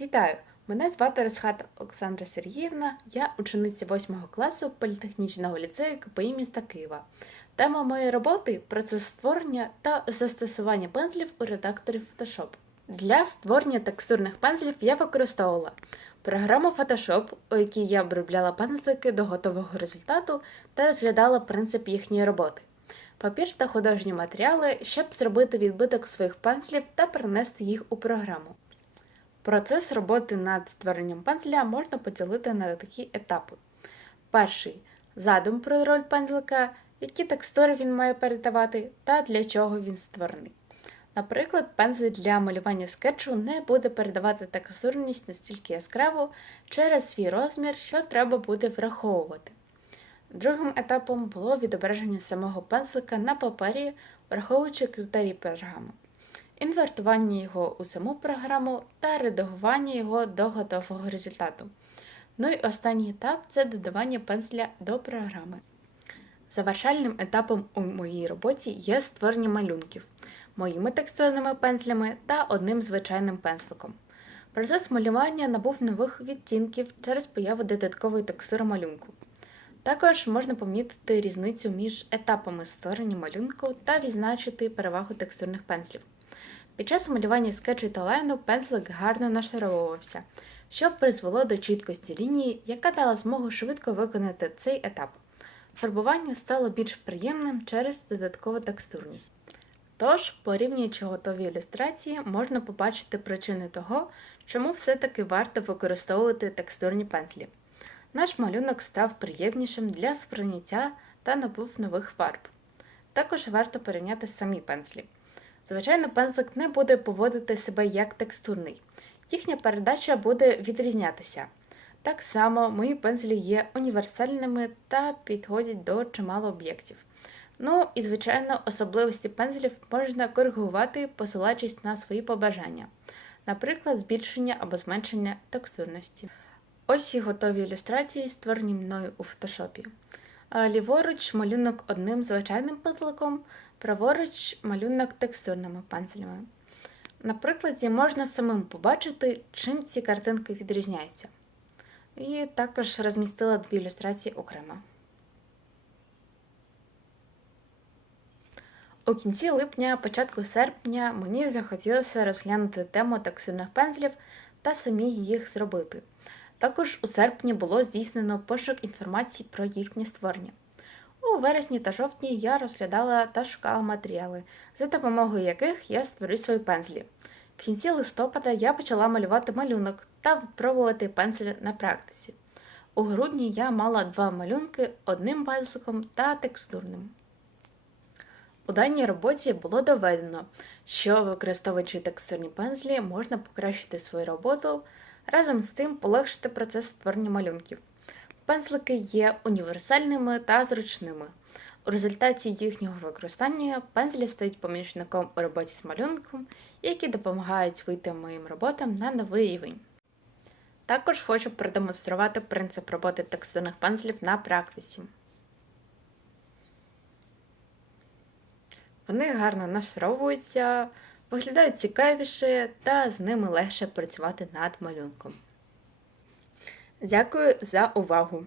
Вітаю! Мене звати Розхата Олександра Сергіївна, я учениця 8 класу політехнічного ліцею КПІ міста Києва. Тема моєї роботи процес створення та застосування пензлів у редакторі Photoshop. Для створення текстурних пензлів я використовувала програму Photoshop, у якій я обробляла пензлики до готового результату та розглядала принцип їхньої роботи. Папір та художні матеріали, щоб зробити відбиток своїх пензлів та перенести їх у програму. Процес роботи над створенням пензля можна поділити на такі етапи. Перший задум про роль пензлика, які текстури він має передавати та для чого він створений. Наприклад, пензель для малювання скетчу не буде передавати текстурність настільки яскраво через свій розмір, що треба буде враховувати. Другим етапом було відображення самого пензлика на папері, враховуючи критерії програми інвертування його у саму програму та редагування його до готового результату. Ну і останній етап це додавання пензля до програми. Завершальним етапом у моїй роботі є створення малюнків моїми текстурними пензлями та одним звичайним пензликом. Процес малювання набув нових відтінків через появу додаткової текстури малюнку. Також можна помітити різницю між етапами створення малюнку та відзначити перевагу текстурних пензлів. Під час малювання скетчу та лайну пензлик гарно нашаровувався, що призвело до чіткості лінії, яка дала змогу швидко виконати цей етап. Фарбування стало більш приємним через додаткову текстурність. Тож, порівнюючи готові ілюстрації, можна побачити причини того, чому все-таки варто використовувати текстурні пензлі. Наш малюнок став приємнішим для сприйняття та набув нових фарб. Також варто порівняти самі пензлі. Звичайно, пензлик не буде поводити себе як текстурний, їхня передача буде відрізнятися. Так само мої пензлі є універсальними та підходять до чимало об'єктів. Ну і, звичайно, особливості пензлів можна коригувати, посилаючись на свої побажання, наприклад, збільшення або зменшення текстурності. Ось і готові ілюстрації, створені мною у фотошопі. Ліворуч малюнок одним звичайним пензликом, праворуч малюнок текстурними пензлями. На прикладі можна самим побачити, чим ці картинки відрізняються. І також розмістила дві ілюстрації окремо. У кінці липня, початку серпня мені захотілося розглянути тему текстурних пензлів та самі їх зробити. Також у серпні було здійснено пошук інформації про їхнє створення. У вересні та жовтні я розглядала та шукала матеріали, за допомогою яких я створю свої пензлі. В кінці листопада я почала малювати малюнок та випробувати пензлі на практиці. У грудні я мала два малюнки одним пензликом та текстурним. У даній роботі було доведено, що використовуючи текстурні пензлі, можна покращити свою роботу, разом з тим полегшити процес створення малюнків. Пензлики є універсальними та зручними. У результаті їхнього використання пензлі стають помічником у роботі з малюнком, які допомагають вийти моїм роботам на новий рівень. Також хочу продемонструвати принцип роботи текстурних пензлів на практиці. Вони гарно нашаровуються, виглядають цікавіше та з ними легше працювати над малюнком. Дякую за увагу!